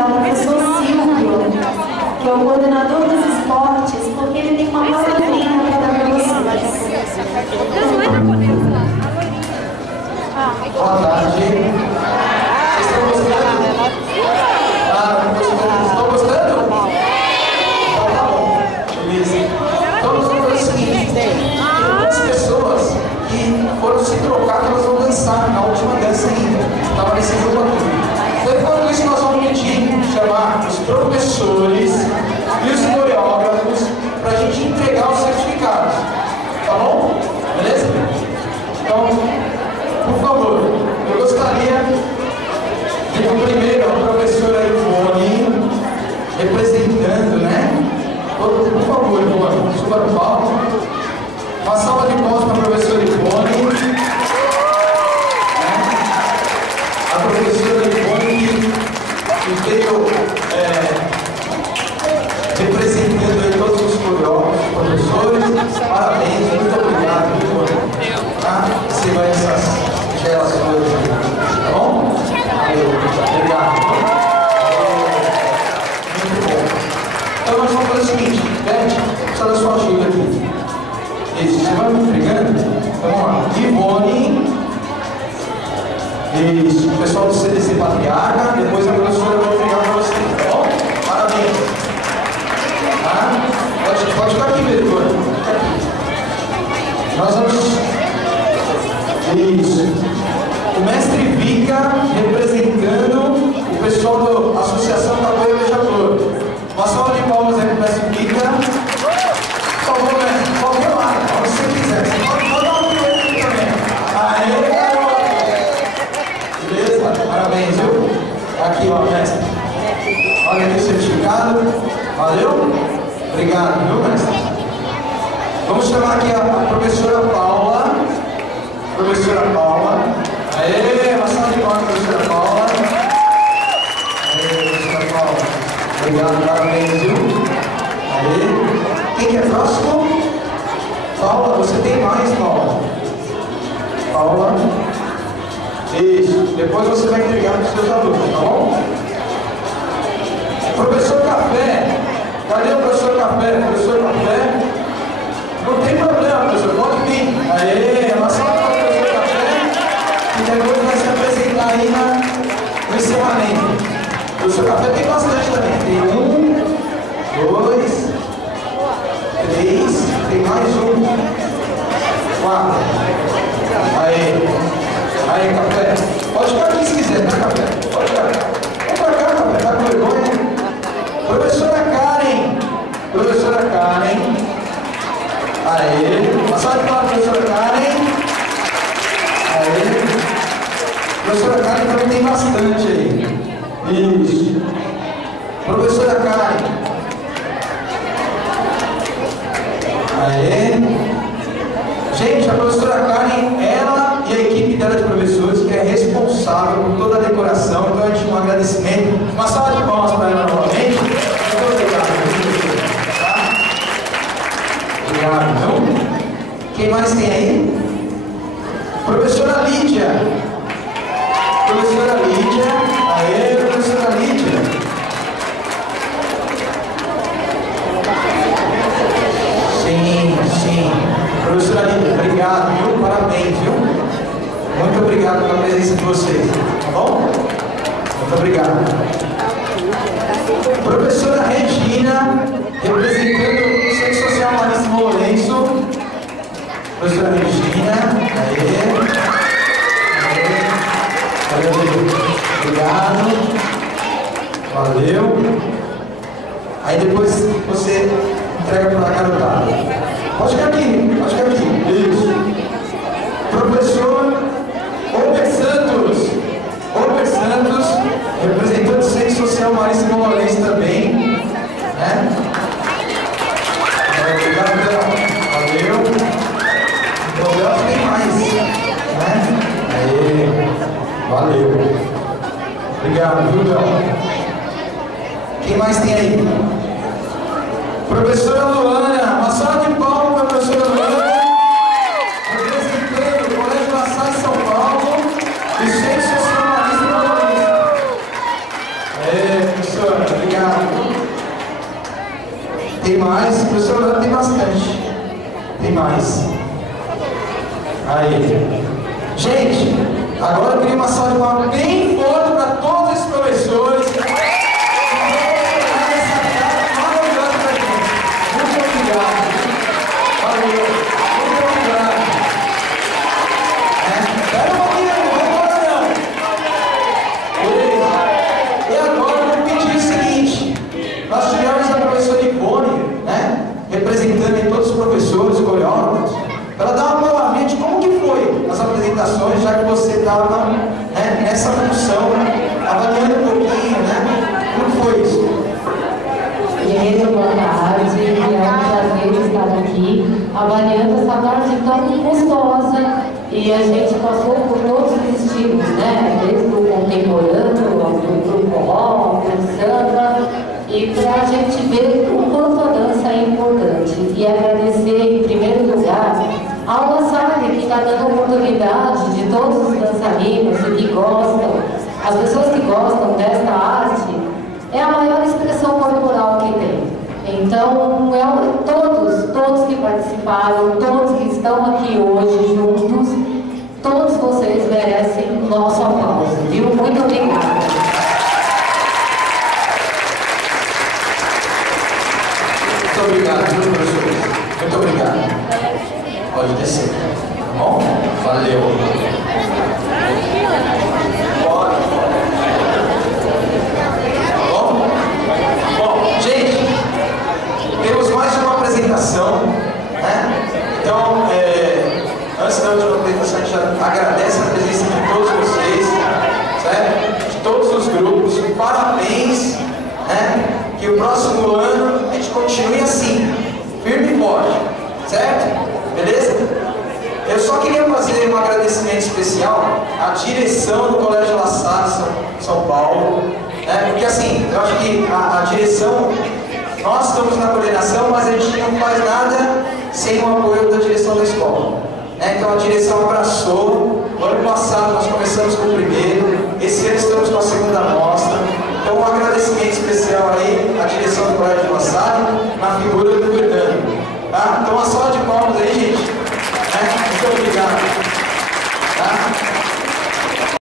o professor Silvio, que é o coordenador dos esportes, porque ele tem uma palavrinha para dar para vocês. Boa tarde. Vocês estão gostando? Estão gostando? Então tá bom. Beleza. Então nós vamos fazer o seguinte. Tem algumas pessoas que foram se trocar, que elas vão dançar na última dança ainda. Estava nesse jogo aqui. Então enquanto isso nós vamos pedir, chamar os professores e os coreógrafos para a gente entregar os certificados. Tá bom? Beleza? Então, por favor, eu gostaria de primeiro a professora Ivone, representando, né? Por favor, Ivone, suba no palco. Uma salva de palmas para a professora Ivone. A professora Ivone que veio representando aí todos os coreógrafos, professores. Parabéns, muito obrigado, Ivone. Tá? Você vai essas gelas todas aí, tá bom? Obrigado. Muito bom. Então nós vamos fazer o seguinte, Beth, precisa da sua ajuda aqui. Isso, você vai me brigando? Então vamos lá. Ivone. Isso, o pessoal do CDC Patriarca, depois a professora vai entregar para você, tá bom? Parabéns. Tá? Pode ficar aqui, vereador. Fica aqui. Nós vamos. Isso. O mestre Vika representando o pessoal da Associação Capoeira Beija-Flor. Uma salva de palmas aí para o mestre Vika. Por favor, mestre, qualquer lado, onde você quiser. Pode dar uma primeira aqui também. Aê! Beleza? Parabéns, viu? Aqui, ó, mestre. Olha aqui o certificado. Valeu? Obrigado, viu, mestre? Vamos chamar aqui a professora Paula. Professora Paula. Aê, uma salva de palmas, professora Paula. Aê, professora Paula. Obrigado, parabéns, viu? Aê. Quem que é próximo? Paula, você tem mais, Paula. Paula. Isso. Depois você vai entregar para os seus alunos, tá bom? Professor Café. Cadê o professor Café? Professor Café. Não tem problema, professor. Pode vir. Aê, uma salva para o professor Café. E depois vai se apresentar aí no encerramento. O professor Café tem bastante também. Tem 1, 2, 3, tem mais 1, 4. Aí. Aí, Café. Pode ficar aqui se quiser, tá, Café? Pode ficar. Vem pra cá, Café. Tá com vergonha? Professora Karen. Professora Karen. Aê. Uma salva de palmas, professora Karen. Aê. Professora Karen também tem bastante aí. Isso. Professora Karen. Aê. Gente, a professora Karen, ela e a equipe dela de professores, que é responsável por toda a decoração, então a gente um agradecimento. Uma salva de palmas para ela novamente. Muito obrigado, tá? Obrigado, então. Quem mais tem aí? Professora Lídia. Professora Lídia. Aê, professora Lídia. Sim. Professora Lídia, obrigado, viu? Parabéns, viu? Muito obrigado pela presença de vocês, tá bom? Muito obrigado. Professora Regina, representando o Centro Social Maríssimo Lourenço. Professora Regina, obrigado. Valeu. Aí depois você entrega para a garotada. Pode ficar aqui, pode ficar aqui. Isso. Professor Ober Santos, representante do Centro Social Maríssimo Lourenço também. Né? Obrigado, Bel. Valeu. Então, Bel tem mais. Né? Aê. Valeu. Obrigado, viu, Bel? Quem mais tem aí? Professora Luana, uma salva de palmas para a professora Luana, representando o Colégio La Salle São Paulo e o Centro Social Maríssimo Lourenço. professora. Obrigado. Tem mais? Professora, tem bastante. Tem mais. Aí. Gente, agora eu queria uma salva de palmas bem forte para todos esses professores. Representando todos os professores, coreógrafos, para dar uma palavrinha de como que foi as apresentações, já que você estava nessa função, avaliando um pouquinho, né? Como foi isso? Primeiro, boa tarde, é um prazer estar aqui, avaliando essa tarde tão gostosa, e a gente passou por todos os estilos, né? Desde o contemporâneo, ao forró, ao samba, e para a gente ver o quanto a dança é importante. E agradecer, em primeiro lugar, ao Lasalle, que está dando oportunidade de todos os dançarinos e que gostam, as pessoas que gostam desta arte, é a maior expressão corporal que tem. Então, todos que participaram, todos que estão aqui hoje juntos, todos vocês merecem o nosso aplauso, viu? Muito obrigada. Muito obrigado, viu, professores? Muito obrigado. Pode descer. Tá bom? Valeu. Pode. Bom, gente, temos mais uma apresentação, né? Então, antes da última apresentação, a gente já agradece a presença de todos vocês, certo? De todos os grupos. Parabéns, né? Que o próximo ano a gente continue assim, firme e forte, certo? Beleza? Eu só queria fazer um agradecimento especial à direção do Colégio La Salle São Paulo, né? Porque assim, eu acho que a direção, nós estamos na coordenação, mas a gente não faz nada sem o apoio da direção da escola, né? Então a direção abraçou. No ano passado nós começamos com o primeiro, esse ano estamos com a segunda mostra, então um agradecimento especial